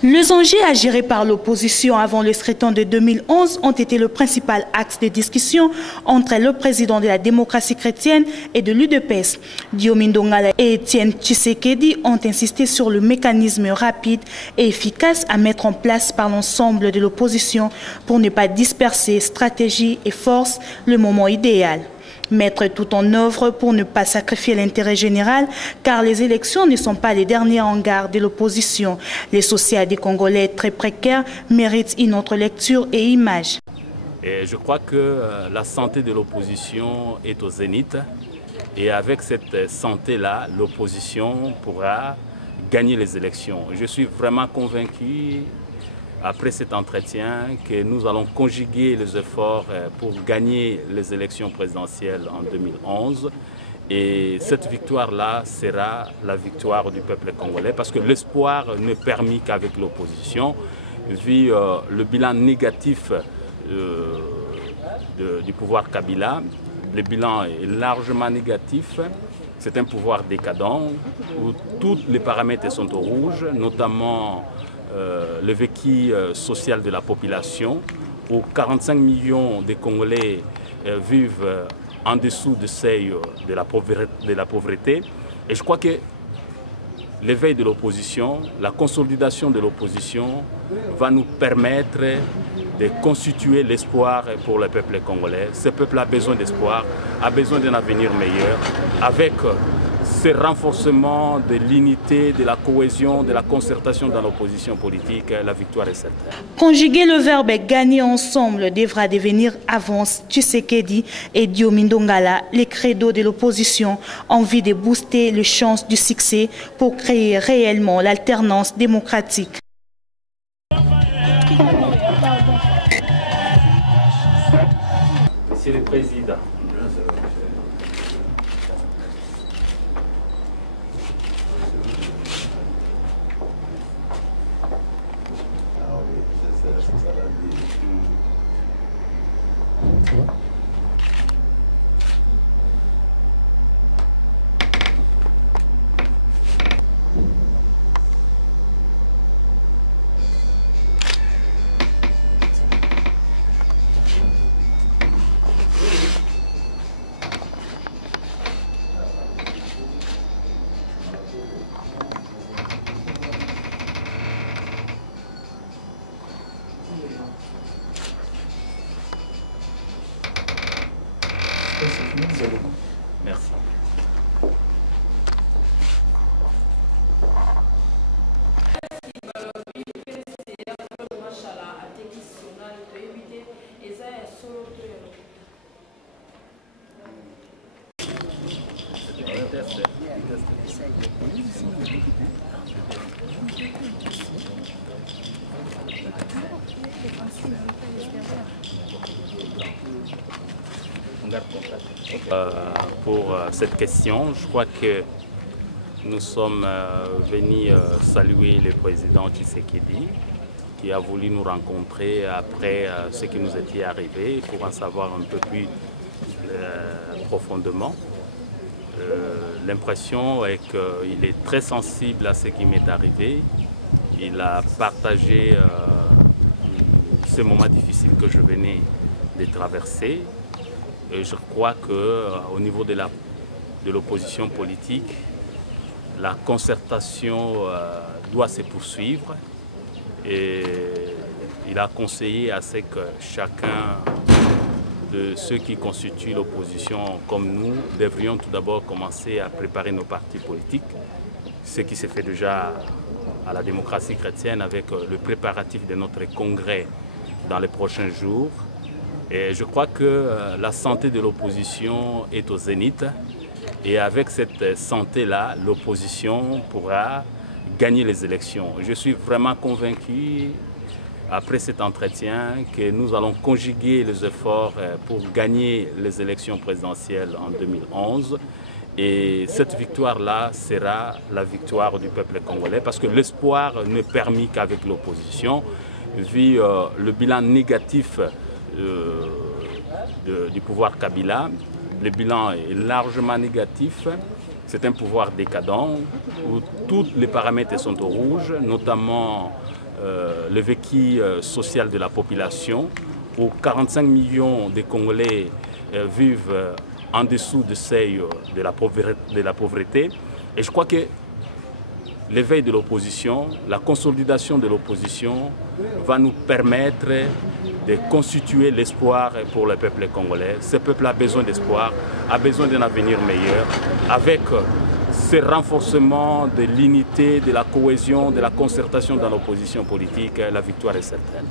Les enjeux à gérer par l'opposition avant le scrutin de 2011 ont été le principal axe de discussion entre le président de la démocratie chrétienne et de l'UDPS. Diomindo Ngala et Étienne Tshisekedi ont insisté sur le mécanisme rapide et efficace à mettre en place par l'ensemble de l'opposition pour ne pas disperser stratégie et force le moment idéal. Mettre tout en œuvre pour ne pas sacrifier l'intérêt général, car les élections ne sont pas les derniers en garde de l'opposition. Les sociétés des Congolais très précaires méritent une autre lecture et image. Et je crois que la santé de l'opposition est au zénith. Et avec cette santé-là, l'opposition pourra gagner les élections. Je suis vraiment convaincu, après cet entretien, que nous allons conjuguer les efforts pour gagner les élections présidentielles en 2011. Et cette victoire-là sera la victoire du peuple congolais, parce que l'espoir ne permet qu'avec l'opposition, vu le bilan négatif du pouvoir Kabila. Le bilan est largement négatif. C'est un pouvoir décadent où tous les paramètres sont au rouge, notamment le vécu social de la population, où 45 millions de Congolais vivent en dessous du seuil de la pauvreté. Et je crois que l'éveil de l'opposition, la consolidation de l'opposition va nous permettre de constituer l'espoir pour le peuple congolais. Ce peuple a besoin d'espoir, a besoin d'un avenir meilleur, avec ce renforcement de l'unité, de la cohésion, de la concertation dans l'opposition politique, la victoire est certaine. Conjuguer le verbe gagner ensemble devra devenir, avance Tshisekedi et Diomindo Ngala, les credos de l'opposition, envie de booster les chances du succès pour créer réellement l'alternance démocratique. Monsieur le Président, merci. Pour cette question, je crois que nous sommes venus saluer le président Tshisekedi qui a voulu nous rencontrer après ce qui nous était arrivé pour en savoir un peu plus profondément. L'impression est qu'il est très sensible à ce qui m'est arrivé. Il a partagé ce moment difficile que je venais de traverser. Et je crois qu'au niveau de l'opposition politique, la concertation doit se poursuivre. Et il a conseillé à ce que chacun de ceux qui constituent l'opposition comme nous devrions tout d'abord commencer à préparer nos partis politiques, ce qui s'est fait déjà à la démocratie chrétienne avec le préparatif de notre congrès dans les prochains jours. Et je crois que la santé de l'opposition est au zénith. Et avec cette santé-là, l'opposition pourra gagner les élections. Je suis vraiment convaincu, après cet entretien, que nous allons conjuguer les efforts pour gagner les élections présidentielles en 2011. Et cette victoire-là sera la victoire du peuple congolais, parce que l'espoir ne permet qu'avec l'opposition, vu le bilan négatif du pouvoir Kabila. Le bilan est largement négatif. C'est un pouvoir décadent où tous les paramètres sont au rouge, notamment le vécu social de la population, où 45 millions de Congolais vivent en dessous du seuil de la pauvreté. Et je crois que l'éveil de l'opposition, la consolidation de l'opposition va nous permettre de constituer l'espoir pour le peuple congolais. Ce peuple a besoin d'espoir, a besoin d'un avenir meilleur. Avec ce renforcement de l'unité, de la cohésion, de la concertation dans l'opposition politique, la victoire est certaine.